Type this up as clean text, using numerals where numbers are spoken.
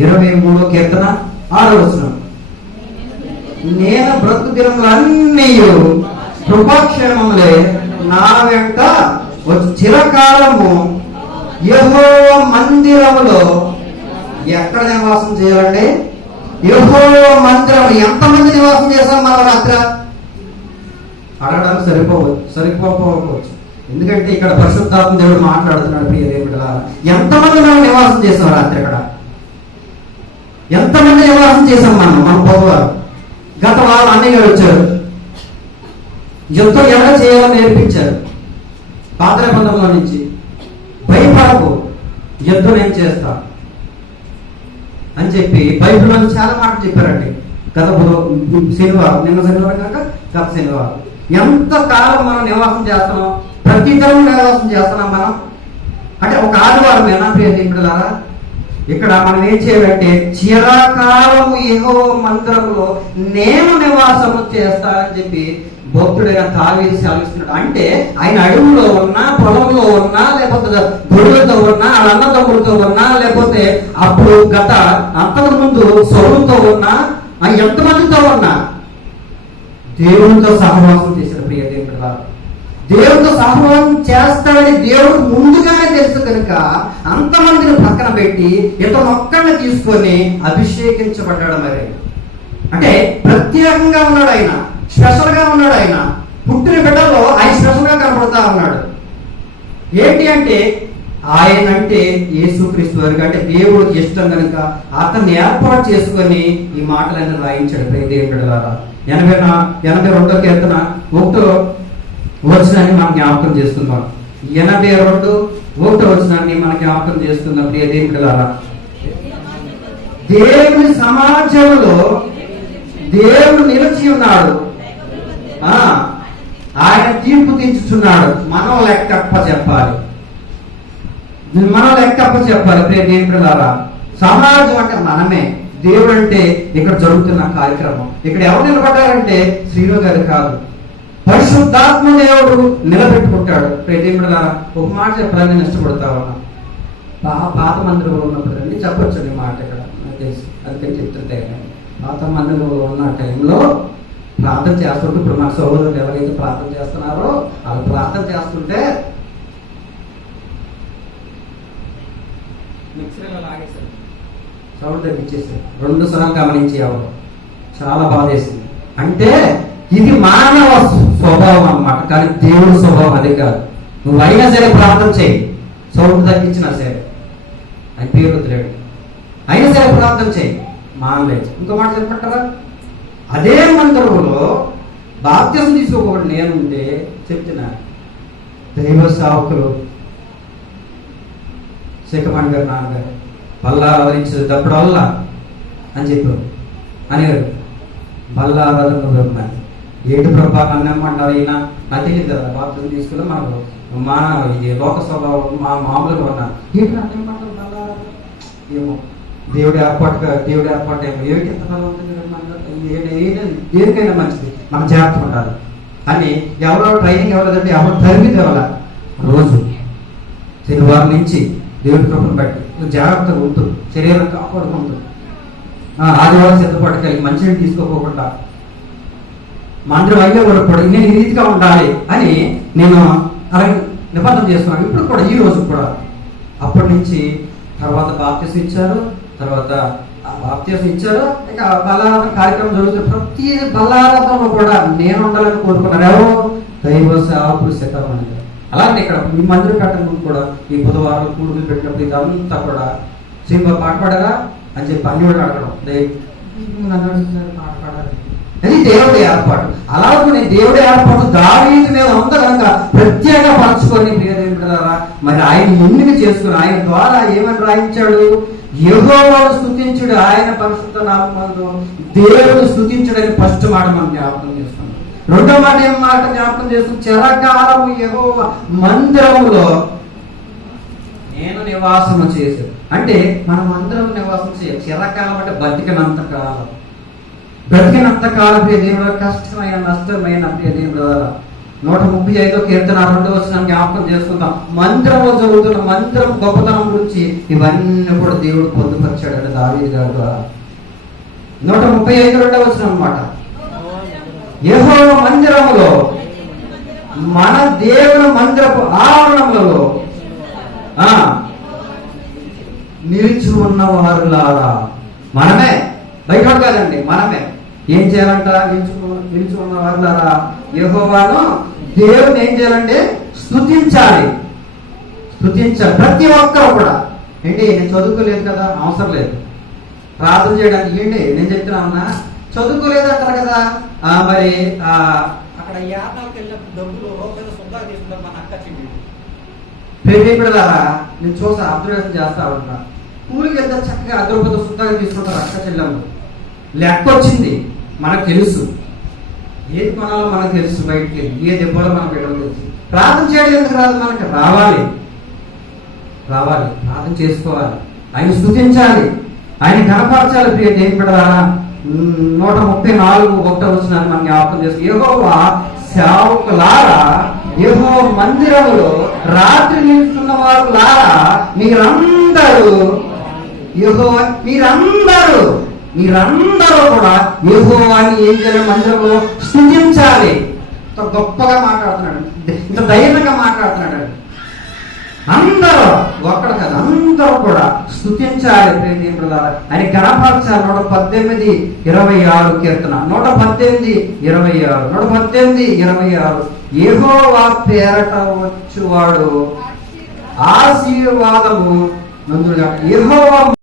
23వ కీర్తన 6వ వచనం. నేను బ్రతుకు దినములన్నీ కృపాక్షేమములే నా వెంట వచ్చి చిరకాలము యెహోవా మందిరములో ఎక్కడ నివాసం చేయాలండి? యెహోవా మందిరం. ఎంతమంది నివాసం చేశాం మనం రాత్రి? అడగడానికి సరిపోకపోవచ్చు. ఎందుకంటే ఇక్కడ పరిశుద్ధాత్మ దేవుడు మాట్లాడుతున్నాడు. ప్రియ దేవుడా, ఎంతమంది మనం నివాసం చేసాం రాత్రి? అక్కడ ఎంతమంది నివాసం చేసాం మన పొగవారు? గత వారం అన్నయ్య గారు వచ్చారు, యుద్ధం ఎలా చేయాలని నేర్పించారు. పాత నిబంధనలో నుంచి భయపడకు, యుద్ధం ఏం చేస్తా అని చెప్పి బైబిల్లో చాలా మాటలు చెప్పారండి. గత శనివారం, నిన్న శనివారం కాక గత శనివారం. ఎంత కాలం మనం నివాసం చేస్తున్నాం? ప్రతి తరం నివాసం చేస్తున్నాం మనం. అంటే ఒక ఆదివారం ఏనా ప్రియ దేవులారా? ఇక్కడ మనం ఏం చేయాలంటే చిరకాలము యెహోవా మందిరములో నేను నివాసము చేస్తానని చెప్పి భక్తుడైన దావీదు సెలవిస్తున్నాడు. అంటే ఆయన అడవులో ఉన్నా, పొలంలో ఉన్నా, లేకపోతే గొడుగులతో ఉన్నా, వాళ్ళ అన్నదమ్ములతో ఉన్నా, లేకపోతే అప్పుడు గత అంతకు ముందు సౌలుతో ఉన్నా, ఎంతమందితో ఉన్నా దేవునితో సహవాసం చేసిన ప్రియ దేవుడు. దేవుడితో సహవాసం చేస్తాడని దేవుడు ముందుగానే తెలుసు కనుక అంతమందిని పక్కన పెట్టి ఇతను ఒక్కడిని తీసుకొని అభిషేకించబడ్డాడు. మరి అంటే ప్రత్యేకంగా ఉన్నాడు ఆయన, స్పెషల్ గా ఉన్నాడు ఆయన. పుట్టిన బిడ్డలో ఆయన స్పెషల్ గా కనపడతా ఉన్నాడు. ఏంటి అంటే ఆయన అంటే యేసుక్రీస్తు వారికి అంటే దేవుడికి ఇష్టం కనుక అతన్ని ఏర్పాటు చేసుకొని ఈ మాటలన్నీ రాయించాడు. ప్రియ దేవుడి ద్వారా 82వ కీర్తన 1వ వచనాన్ని మనం జ్ఞాపకం చేసుకుందాం. 82వ వచనాన్ని మనం జ్ఞాపకం చేసుకుందాం. ప్రియ దేవుడి ద్వారా, దేవుని సమాజంలో దేవుడు నిలిచి ఉన్నాడు, ఆయన తీర్పు తీర్చుచున్నాడు. మనం లెక్కప్ప చెప్పాలి. ప్రియ దేవుడి ద్వారా, సమాజం అంటే మనమే. దేవుడు అంటే ఇక్కడ జరుగుతున్న కార్యక్రమం. ఇక్కడ ఎవరు నిలబడ్డారంటే శ్రీను గారు కాదు, పరిశుద్ధాత్మ దేవుడు నిలబెట్టుకుంటాడు. ప్రియ దేవుడి ద్వారా ఒక మాట చెప్పాలని నేను ఇష్టపడతా ఉన్నా. పాత మందిరంలో ఉన్నప్పుడు చెప్పొచ్చు ఈ మాట ఇక్కడ అందుకని చెప్తుంటే, పాత మందిరంలో ఉన్న టైంలో ప్రార్థన చేస్తుంటే, ఇప్పుడు మన సోదరులు ఎవరైతే ప్రార్థన చేస్తున్నారో వాళ్ళు ప్రార్థన చేస్తుంటే సౌండ్ తగ్గించేసారు. 2 సార్లు గమనించి ఎవరు చాలా బాధ వేసింది. అంటే ఇది మానవ స్వభావం అన్నమాట, కానీ దేవుడి స్వభావం అది కాదు. నువ్వు అయినా సరే ప్రార్థన చేయి, సౌండ్ తగ్గించినా సరే అని పేరు వదిలేడు. అయినా సరే ప్రార్థన చేయి, మానలేదు. ఇంకో మాట చెప్పమంటారా? అదే మందిరంలో బాప్తిసం తీసుకోకూడదు నేనుంటే చెప్తున్నా, దైవ సేవకులు శేఖమణి గారు నాన్నగారు బల్లా ఆదరించేటప్పుడల్లా అని చెప్పారు అనేవారు. బల్లా ఆరాధన ఏడు ప్రభా నన్నేమంటారు, ఈయన నాకు తెలియదు కదా, బాప్తిసం తీసుకుని మనకు మా ఇది లోక స్వభావం మామూలుగా ఉన్నా ఏంటి నన్నేమంటారు బల్లా ఏమో దేవుడి ఏర్పాటు ఏమో ఏమిటి ఎంత బలం ఉంటుంది దేనికైనా మంచిది, మనం జాగ్రత్త ఉండాలి అని ఎవరో ట్రైనింగ్ ఎవరంటే ఎవరు తరిగి తెవల రోజు శనివారం నుంచి దేవుడి కృపను బట్టి జాగ్రత్తగా ఉంటుంది, శరీరం కాపాడుకుంటుంది. ఆదివారం సిద్ధపాటు కలిగి మంచిని తీసుకోకుండా మందిరం అయ్యే కూడా నేను ఈ రీతిగా ఉండాలి అని నేను అలాగే నిబంధన చేస్తున్నాను. ఇప్పుడు కూడా ఈ రోజు కూడా అప్పటి నుంచి తర్వాత బాప్తిసం ఇచ్చారు. తర్వాత బాప్తిసం ఇచ్చారు. ఇక బలారాధన కార్యక్రమం జరుగుతుంది. ప్రతి బలారాధనలో కూడా నేను ఉండాలని కోరుకున్నారు ఎవరు? దైవ సేవకులు శేఖమణి గారు. అలాగే ఇక్కడ ఈ మందిరం కట్టడం కూడా ఈ బుధవారం కూడుకులు పెట్టినప్పుడు ఇదంతా కూడా శ్రీమ పాట పాడరా అని చెప్పి అన్ని కూడా అడగడం పాట పాడాలి. అది దేవుడి ఏర్పాటు. అలాగే దేవుడి ఏర్పాటు దావీదు మీద ఉందా కనుక ప్రత్యేక పరచుకొని ద్వారా మరి ఆయన ఎన్నిక చేసుకుని ఆయన ద్వారా ఏమని రాయించాడు? యెహోవాను స్తుతించుడు, ఆయన పరిశుద్ధ నామములో దేవుడు స్తుతించుడని ఫస్ట్ మాట మనం జ్ఞాపకం చేస్తున్నాం. రెండో మాట ఏం మాట జ్ఞాపకం చేస్తుంది? చిరకాలము యెహోవా మందిరములో నేను నివాసము చేశాను. అంటే మనం అందరం నివాసం చేయాలి. చిరకాలం అంటే బతికినంత కాలం. బ్రతికినంత కాలం ప్రియ దేవుడు కష్టమైన నష్టమైన ప్రియ దేవుడు 135వ కీర్తన 2వ వచనం జ్ఞాపకం చేసుకుందాం. మందిరంలో జరుగుతున్న మందిరం గొప్పతనం గురించి ఇవన్నీ కూడా దేవుడు పొందుపరిచాడు. బయలుపరిచాడు దావీదు గారి ద్వారా. 135 వచ్చిన అన్నమాట. యెహోవా మందిరములో, మన దేవుని మందిరపు ఆవరణములలో నిలిచి ఉన్న వారులారా, మనమే, బయట కాదండి, మనమే ఏం చేయాలంట? నిలిచి ఉన్న వారులారా యెహోవాను, దేవుని ఏం చేయాలంటే స్తుతించాలి. ప్రతి ఒక్కరు కూడా. ఏంటి, నేను చదువుకోలేదు కదా, అవసరం లేదు ప్రార్థన చేయడానికి. ఏంటి నేను చెప్తున్నా, చదువుకోలేదు అంటారు కదా, మరి అక్కడ యాత్రలకు వెళ్ళినప్పుడు డబ్బులు రూపాయలు సొంతగా తీసుకుంటారు మన అక్క చెల్లి. ప్రేమికుడారా, నేను చూసా, అబ్జర్వేషన్ చేస్తా ఉంటా. కూలికి వెళ్తే చక్కగా 10 రూపాయలు సొంతగా తీసుకుంటారు అక్క చెల్లెము. లెక్క వచ్చింది, మనకు తెలుసు ఏది కొనాలో మనకు తెలుసు, బయటికి వెళ్ళి ఏది ఇవ్వాలో మనకు వెళ్ళడం తెలుసు. ప్రార్థన చేయడం ఎందుకు రాదు? మనకి రావాలి, ప్రార్థన చేసుకోవాలి, ఆయన స్తుతించాలి, ఆయన కనపరచాలి. ప్రియ దేవుని బిడ్డలారా, 134 వచనాన్ని మనం జ్ఞాపకం చేస్తాం. యెహోవా సేవకులారా, యెహోవా మందిరములో రాత్రి నిలుస్తున్న వారు లారా, మీరందరూ కూడా యెహోవాని ఏం చేయాలి? మందిరంలో స్తుతించాలి. ఇంత గొప్పగా మాట్లాడుతున్నాడు, ఇంత ధైర్యంగా మాట్లాడుతున్నాడు. అందరూ, ఒక్కడ కాదు, అందరూ కూడా స్తుతించాలి. ఆయన గణపరచాలి. 118:26 కీర్తన, 118:26 యెహోవా పేరట వచ్చువాడు ఆశీర్వాదము నందుగా. యెహోవా